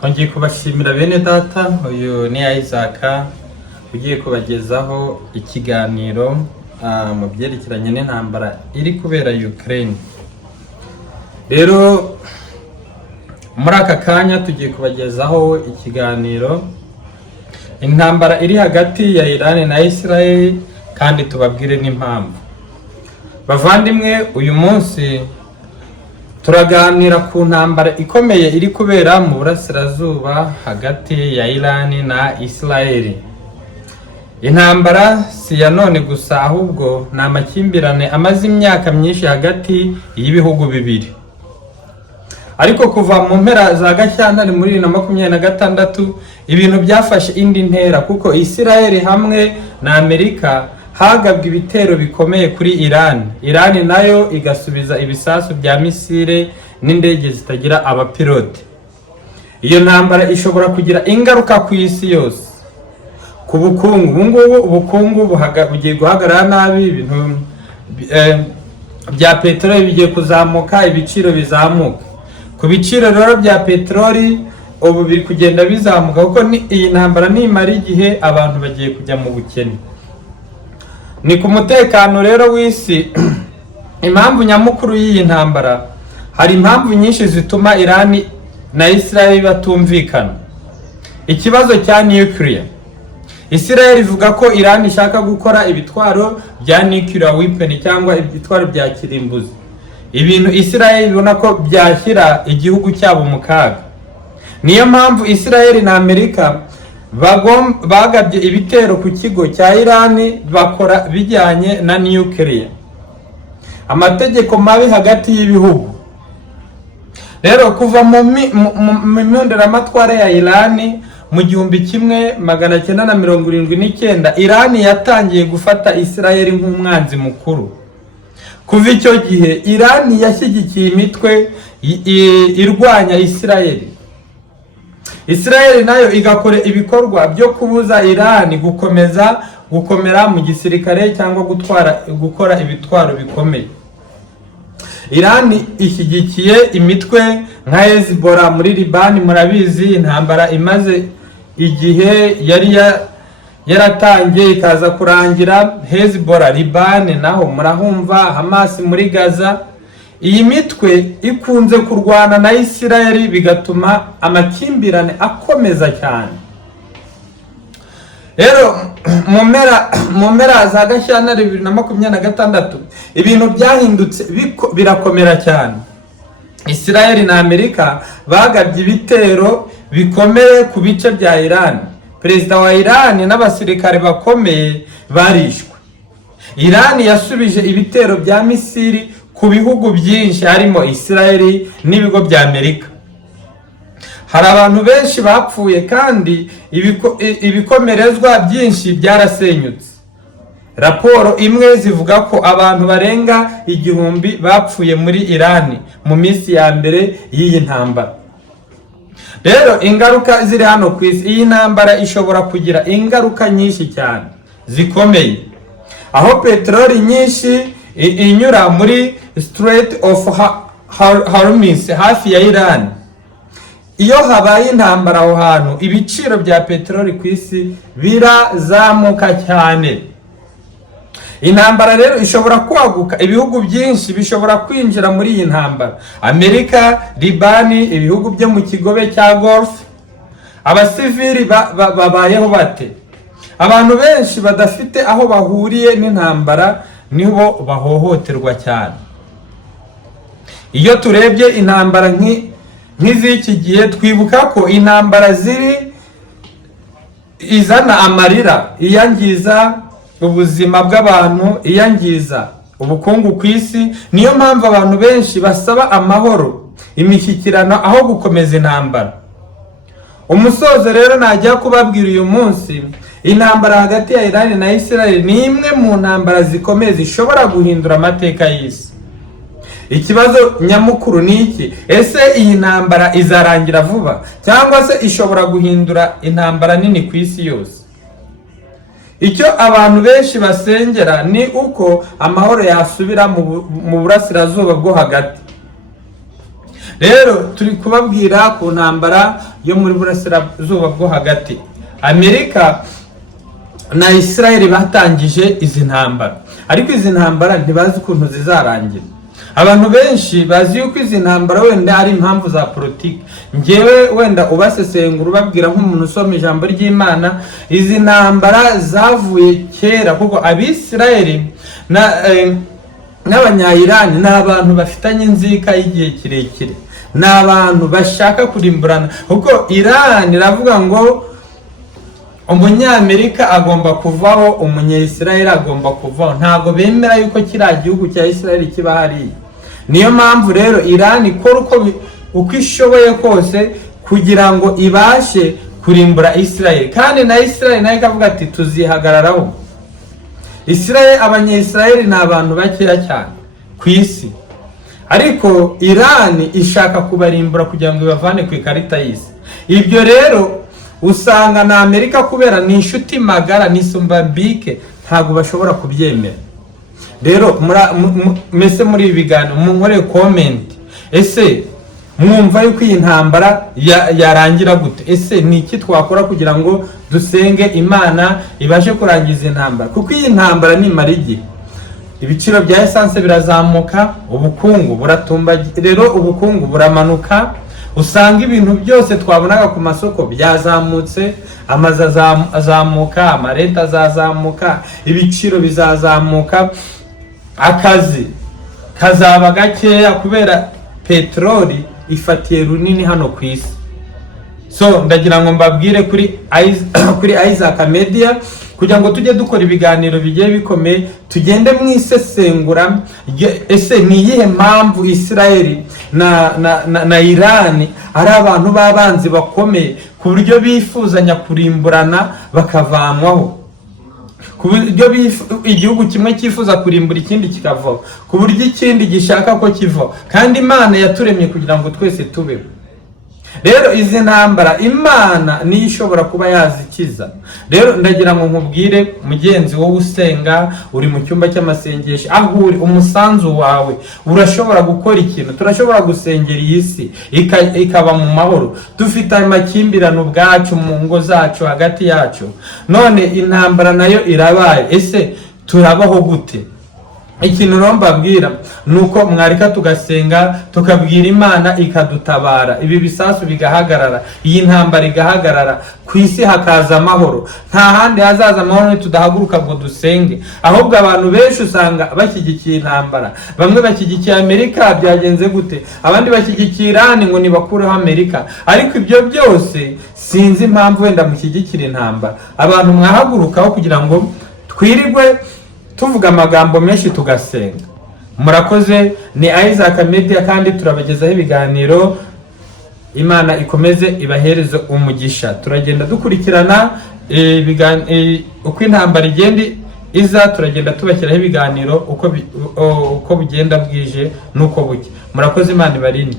Twongeye kubashimira bene data, uyu ni Isaac ugiye kubagezaho ikiganiro mu byerekeranye n'intambara iri kubera Ukraine. Rero muri aka kanya tugiye kubagezaho ikiganiro intambara iri hagati ya Iran na Israel, kandi tubabwire n'impamvu. Bavandimwe, uyu munsi turaganira ku ntambara ikomeye iri kubera mu burasirazuba hagati ya Iran na Israel. Intambara si ya none gusa, ahubwo ni amakimbirane amaze imyaka myinshi hagati y'ibihugu bibiri. Ariko kuva mu mpera za Gashyantare muri 2026 ibintu byafashe indi ntera, kuko Israel hamwe na Amerika hagabwe ibitero bikomeye kuri Iran nayo igasubiza ibisasu bya misile n'indege zitagira abapilote. Iyo ntambara ishobora kugira ingaruka ku isi yose, ku bukungu. Ubungubu ubukungu bugiye guhagarara nabi, ibintu bya peteroli bigiye kuzamuka, ibiciro bizamuka. Ku biciro rero bya peteroli ubu biri kugenda bizamuka, kuko iyi ntambara nimara igihe abantu bagiye kujya mu bukene. Ni ku mutekano rero w'isi. Impamvu nyamukuru y'iyi ntambara, hari impamvu nyinshi zituma Iran na Israel batumvikana. Ikibazo cya nuclear. Israel ivuga ko Iran ishaka gukora ibitwaro bya nuclear weapon cyangwa ibitwaro bya kirimbuzi, ibintu Israel ibona ko byashyira igihugu cyabo mu kaga. Niyo mpamvu Israel na Amerika bagabye ibitero ku kigo cya Iran, bakora bijyanye na nuclear. Amategeko mabi hagati y'ibihugu. Rero kuva mu mpinduramatwara ya Iran mu 1979 Iran yatangiye gufata Israel nk'umwanzi mukuru. Kuva icyo gihe Iran yashyigikiye imitwe irwanya Israel nayo igakora ibikorwa byo kubuza Iran gukomera mu gisirikare cyangwa gukora ibitwaro bikomeye. Iran ishyigikiye imitwe nka Hezbollah muri Liban. Murabizi intambara imaze igihe yari yaratangiye ikaza kurangira. Hezbollah Liban, naho murahumva Hamas muri Gaza. Iyi mitwe ikunze kurwana na Israel, bigatuma amakimbirane akomeza cyane. Rero mu mpera za Gashyantare 2026 ibintu byahindutse birakomera cyane. Israel na Amerika bagabye ibitero bikomeye ku bice bya Iran. Perezida wa Iran n'abasirikare bakomeye barishwe. Iran yasubije ibitero bya misiri ku bihugu byinshi harimo Israel n'ibigo bya Amerika. Hari abantu benshi bapfuye, kandi ibikomerezwa byinshi byarasenyutse. Raporo imwe zivuga ko abantu barenga 1000 bapfuye muri Iran mu minsi ya mbere y'iyi ntambara. Rero ingaruka ziri hano ku isi. Iyi ntambara ishobora kugira ingaruka nyinshi cyane zikomeye, aho peteroli nyinshi inyura muri Strait of Hormuz hafi ya Iran. Iyo habaye intambara aho hantu, ibiciro bya peteroli ku isi birazamuka cyane. Intambara rero ishobora kwaguka, ibihugu byinshi bishobora kwinjira muri iyi ntambara. Amerika, Liban, ibihugu byo mu kigobe cya Gulf. Abasivili babayeho bate? Abantu benshi badafite aho bahuriye n'intambara nibo bahohoterwa cyane. Iyo turebye intambara nk'iziki gihe, twibuka ko intambara izana amarira, iyangiza ubuzima bw'abantu, iyangiza ubukungu ku isi. Niyo mpamvu abantu benshi basaba amahoro, imishyikirano aho gukomeza intambara. Umusozo rero najya kubabwira uyu munsi, intambara hagati ya Iran na Israel ni imwe mu ntambara zikomeye zishobora guhindura amateka y'isi. Ikibazo nyamukuru ni iki? Ese iyi ntambara izarangira vuba, cyangwa se ishobora guhindura intambara nini ku isi yose? Icyo abantu benshi basengera ni uko amahoro yasubira mu burasirazuba bwo hagati. Rero turi kubabwira ku ntambara yo muri burasirazuba bwo hagati. Amerika na Israel batangije izi ntambara, ariko izi ntambara ntibazi ukuntu zizarangira. Abantu benshi bazi yuko izi ntambara wenda ari impamvu za politiki. Ngewe wenda ubasesengura ubabwira nk'umuntu usoma ijambo ry'Imana, izi ntambara zavuye kera, kuko Abisirayeli n'Abanya-Iran ni abantu bafitanye inzika y'igihe kirekire, ni abantu bashaka kurimburana, kuko Iran iravuga ngo Umunyamerika agomba kuvaho, Umunya-Israel agomba kuvaho. Ntabwo bemera yuko kiriya gihugu cya Israel kiba hariya. Niyo mpamvu rero Iran ikora uko ishoboye kose kugira ngo ibashe kurimbura Israel, kandi na Israel nayo ikavuga ati tuzihagararaho. Israel, Abanya-Israel ni abantu bakeya cyane ku isi, ariko Iran ishaka kubarimbura kugira ngo ibavane ku ikarita y'isi. Ibyo rero usanga na Amerika kubera ni inshuti magara, ni Sumbabike, ntabwo bashobora kubyemera. Rero mese muri ibi biganiro munkoreye comment, ese mwumva yuko iyi ntambara yarangira gute? Ese ni iki twakora kugira ngo dusenge Imana ibashe kurangiza intambara? Kuko iyi ntambara nimara igihe, ibiciro bya essence birazamuka, ubukungu buratumba, rero ubukungu buramanuka, usanga ibintu byose twabonaga ku masoko byazamutse, amazi azamuka, amarenta azazamuka, ibiciro bizazamuka, akazi kazaba gakeya kubera peteroli ifatiye runini hano ku isi. So ndagira ngo mbabwire kuri Isaac Media, kugira ngo tujye dukora ibiganiro bigiye bikomeye, tugende mwisesengura ese ni iyihe mpamvu Israel na Iran ari abantu b'abanzi bakomeye ku buryo bifuzanya kurimburana bakavanwaho, ku buryo igihugu kimwe cyifuza kurimbura ikindi kikavaho, ku buryo ikindi gishaka ko kivaho, kandi Imana yaturemye kugira ngo twese tubeho. Rero izi ntambara Imana niyo ishobora kuba yazikiza. Rero ndagira ngo nkubwire mugenzi wowe usenga, uri mu cyumba cy'amasengesho, aho uri, umusanzu wawe urashobora gukora ikintu. Turashobora gusengera iyi si ikaba mu mahoro. Dufite amakimbirane ubwacu mu ngo zacu, hagati yacu, none intambara nayo irabaye. Ese turabaho gute? Ikintu mbabwira nuko mwarika tugasenga, tukabwira Imana ikadutabara, ibi bisasu bigahagarara, iyi ntambara igahagarara, ku isi hakaza amahoro. Nta handi hazaza amahoro tudahaguruka ngo dusenge. Ahubwo abantu benshi usanga bashyigikiye intambara, bamwe bashyigikiye Amerika, byagenze gute, abandi bashyigikiye Iran ngo nibakureho Amerika. Ariko ibyo byose sinzi impamvu wenda mushyigikira intambara. Abantu mwahagurukaho kugira ngo twirigwe tuvuga amagambo menshi tugasenga. Murakoze. Ni Isaac Media kandi turabagezaho ibiganiro. Imana ikomeze ibahereze umugisha. Turagenda dukurikirana uko intambara igenda iza, turagenda tubashyiraho ibiganiro uko bugenda bwije nuko buke. Murakoze, Imana ibarinde.